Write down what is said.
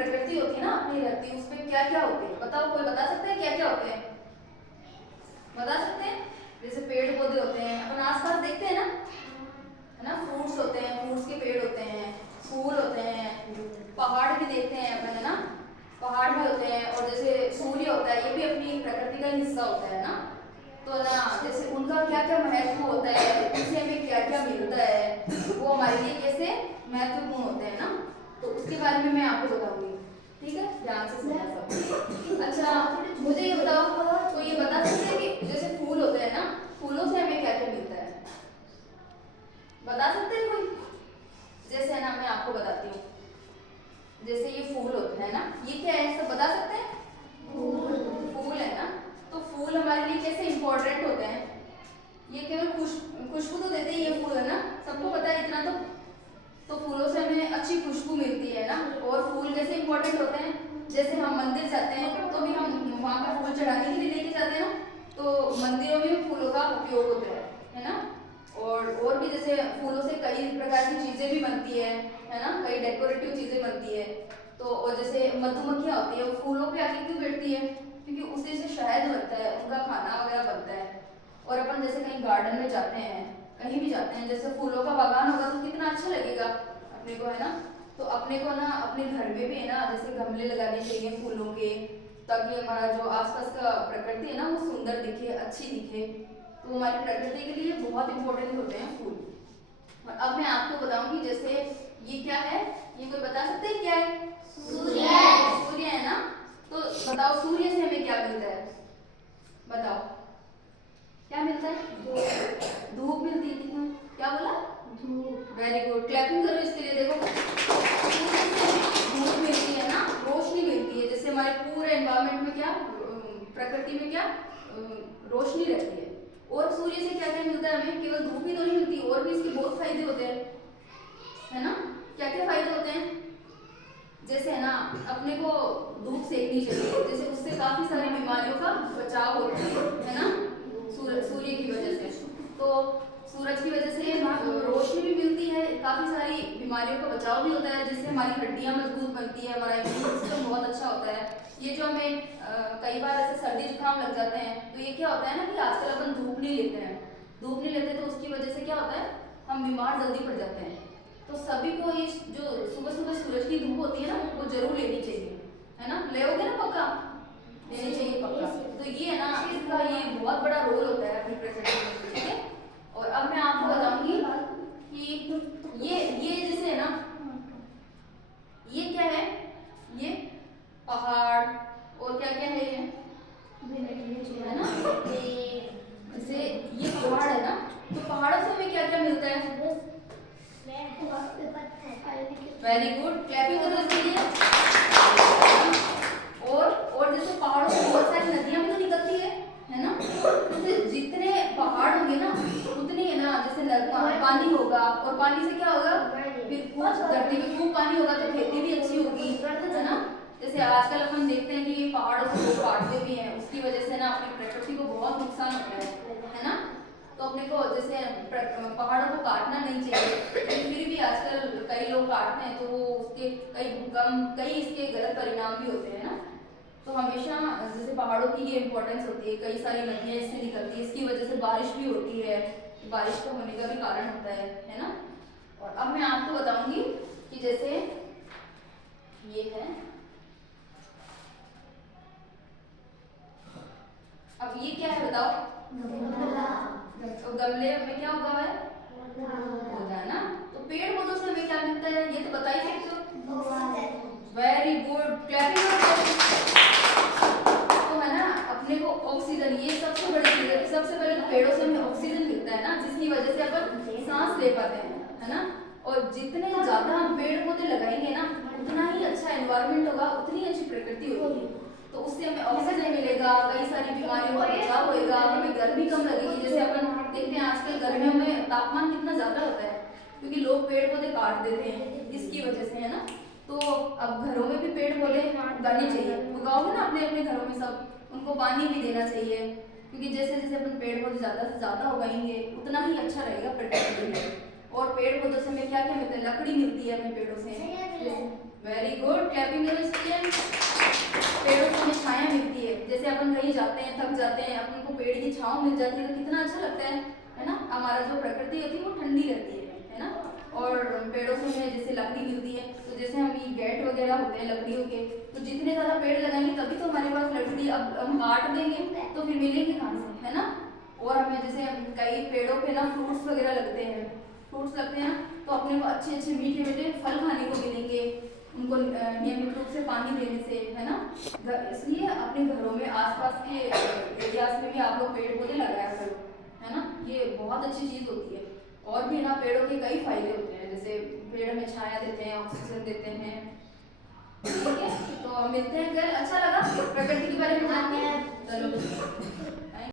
प्रकृति होती है ना अपनी धरती, उस पर क्या क्या होते हैं बताओ, कोई बता सकते हैं क्या क्या होते हैं? बता सकते हैं? जैसे पेड़ पौधे होते हैं, अपन आसपास देखते हैं ना, है ना, फ्रूट्स होते हैं, फ्रूट्स के पेड़ होते हैं, फूल होते हैं, पहाड़ भी देखते हैं अपन, है ना, पहाड़ भी होते हैं, और जैसे सूर्य होता है ये भी अपनी प्रकृति का हिस्सा होता है ना। तो ना जैसे उनका क्या क्या महत्व होता है, उनसे हमें क्या क्या मिलता है, वो हमारे लिए कैसे महत्वपूर्ण होते हैं ना, तो उसके बारे में मैं आपको बताऊंगी। ठीक है, ध्यान से सुनना सब। अच्छा मुझे ये बताओ, तो ये बता सकते हैं कि जैसे फूल होते हैं ना, फूलों से हमें क्या क्या मिलता है? बता सकते हैं कोई? जैसे है ना, मैं आपको बताती हूँ, जैसे ये फूल होते हैं ना, ये क्या है सब बता सकते हैं? फूल है ना, तो फूल हमारे लिए कैसे इंपॉर्टेंट होते हैं? ये केवल खुशबू तो देते ही ये फूल, है ना, सबको पता है इतना तो फूलों से हमें अच्छी खुशबू मिलती है ना। और फूल कैसे इंपॉर्टेंट होते हैं, जैसे हम मंदिर जाते हैं तो भी हम वहाँ पर फूल चढ़ाने के लिए लेके जाते हैं ना, तो मंदिरों में फूलों का उपयोग होता है ना। और भी जैसे फूलों से कई प्रकार की चीजें भी बनती है ना, कई डेकोरेटिव चीजें बनती है। तो और जैसे मधुमक्खियाँ होती है, वो फूलों पे आके क्यों बैठती है? क्योंकि उससे से शहद बनता है, उनका खाना वगैरह बनता है। और अपन जैसे कहीं गार्डन में जाते हैं, कहीं भी जाते हैं, जैसे फूलों का बागान होगा तो कितना अच्छा लगेगा अपने को, है ना। तो अपने को ना अपने घर में भी है ना, जैसे गमले लगाने चाहिए फूलों के, ताकि हमारा जो आसपास का प्रकृति है ना वो सुंदर दिखे, अच्छी दिखे। तो हमारी प्रकृति के लिए बहुत इंपॉर्टेंट होते हैं फूल। और अब मैं आपको बताऊंगी, जैसे ये क्या है, ये कोई बता सकते हैं क्या है? सूर्य। सूर्य है ना, तो बताओ सूर्य से हमें क्या मिलता है? बताओ क्या मिलता है? धूप मिलती है। कितना? क्या बोला? धूप। वेरी गुड, क्लैपिंग करो इसके लिए। देखो धूप मिलती है ना, रोशनी मिलती है, जैसे हमारे पूरे एनवायरमेंट में क्या, प्रकृति में क्या रोशनी रहती है। और सूर्य से क्या क्या मिलता है हमें? केवल धूप ही तो नहीं मिलती, और भी इसके बहुत फायदे होते हैं, है ना। क्या क्या फायदे होते हैं? जैसे है ना, अपने को धूप सेकनी चाहिए, जैसे उससे काफी सारी बीमारियों का बचाव होता है ना, सूर्य की वजह से। तो सूरज की वजह से रोशनी भी मिलती है, काफी सारी बीमारियों का बचाव भी होता है, जिससे हमारी हड्डियां मजबूत बनती है, हमारा इम्यून सिस्टम बहुत अच्छा होता है। ये जो हमें कई बार ऐसे सर्दी जुकाम लग जाते हैं, तो ये क्या होता है ना कि आजकल अपन धूप नहीं लेते हैं, धूप नहीं लेते तो उसकी वजह से क्या होता है, हम बीमार जल्दी पड़ जाते हैं। तो सभी को ये जो सुबह सुबह सूरज की धूप होती है ना, वो जरूर लेनी चाहिए, है ना। लेओगे ना पक्का? लेनी चाहिए पक्का। तो ये है ना, इसका ये बहुत बड़ा रोल होता है अपनी प्रकृति में, ठीक है। और अब मैं आपको बताऊंगी कि ये जैसे है ना, ये क्या है, ये पहाड़ और क्या क्या है, ये है ना, जैसे ये पहाड़ है ना, तो पहाड़ों से हमें क्या क्या मिलता है? वेरी गुड, क्लैपिंग करो इसके लिए। और जैसे पहाड़ों से बहुत सारी नदियां भी तो निकलती है ना, जैसे जितने पहाड़ होंगे ना उतनी है ना, जैसे पानी होगा, और पानी से क्या होगा, फिर धरती में खूब पानी होगा तो खेती भी अच्छी होगी, है ना। जैसे आजकल अपन देखते हैं कि पहाड़ों को लोग काटते भी हैं, उसकी वजह से ना अपनी प्रकृति को बहुत नुकसान होता है ना। तो अपने को जैसे पहाड़ों को काटना नहीं चाहिए, लेकिन फिर भी आजकल कई लोग काटते हैं, तो वो उसके कई भूकंप, कई इसके गलत परिणाम भी होते हैं ना। तो हमेशा जैसे पहाड़ों की ये इंपॉर्टेंस होती है, कई सारी नदियाँ इससे निकलती है, इसकी वजह से बारिश भी होती है, बारिश का होने का भी कारण होता है ना। और अब मैं आपको बताऊंगी कि जैसे ये है, अब ये क्या है बताओ? तो गमले में क्या उगा है? पौधा है ना। तो पेड़ पौधों से हमें क्या मिलता है, ये तो बता ही सकते हो। Very good, clapping. तो है ना, अपने को ऑक्सीजन, ये सबसे बड़ी चीज है। सबसे पहले तो पेड़ों से हमें ऑक्सीजन मिलता है ना, जिसकी वजह से अपन सांस ले पाते हैं, है ना। और जितने ज्यादा हम पेड़ पौधे लगाएंगे ना, उतना ही अच्छा एनवायरमेंट होगा, उतनी अच्छी प्रकृति होगी, तो उससे हमें ऑक्सीजन मिलेगा, कई सारी बीमारियों का बचाव होगा, हमें गर्मी कम लगेगी। जैसे अपन देखते हैं आजकल गर्मियों में तापमान कितना ज्यादा होता है, क्योंकि लोग पेड़ पौधे काट देते हैं, इसकी वजह से, है ना। तो अब घरों में भी पेड़ पौधे उगाने चाहिए, उगाओगे ना अपने अपने घरों में सब, उनको पानी भी देना चाहिए, क्योंकि जैसे जैसे अपन पेड़ पौधे ज्यादा से ज्यादा उगाएंगे उतना ही अच्छा रहेगा प्रकृति के लिए। और पेड़ पौधों से हमें क्या क्या मिलता है? लकड़ी मिलती है हमें पेड़ों से, वेरी गुड, क्लैपिंग करो इसके लिए। पेड़ों से हमें छाया मिलती है, जैसे अपन कहीं जाते हैं थक जाते हैं, अपन को पेड़ की छांव मिल जाती है तो कितना अच्छा लगता है ना। हमारा जो प्रकृति होती है वो ठंडी रहती है ना। और पेड़ों से हमें जैसे लकड़ी मिलती है, तो जैसे हम ये गेट वगैरह होते हैं लकड़ियों के, तो जितने ज़्यादा पेड़ लगाएंगे तभी तो हमारे पास लकड़ी, अब हम काट देंगे तो फिर मिलेंगे कहाँ से, है ना। और हमें जैसे कई पेड़ों पे ना फ्रूट्स वगैरह लगते हैं, फ्रूट्स लगते हैं ना, तो अपने को अच्छे अच्छे मीठे मीठे फल खाने को मिलेंगे उनको नियमित रूप से पानी देने से, है ना। इसलिए अपने घरों में आसपास के एरियाज में भी आप लोग पेड़ पौधे लगाया करो, है ना। ये बहुत अच्छी चीज़ होती है। और भी ना पेड़ों के कई फायदे होते हैं, जैसे पेड़ हमें छाया देते हैं, ऑक्सीजन देते हैं, ठीक है। तो मिलते हैं कल, अच्छा लगा प्रकृति के बारे में जान के, चलो।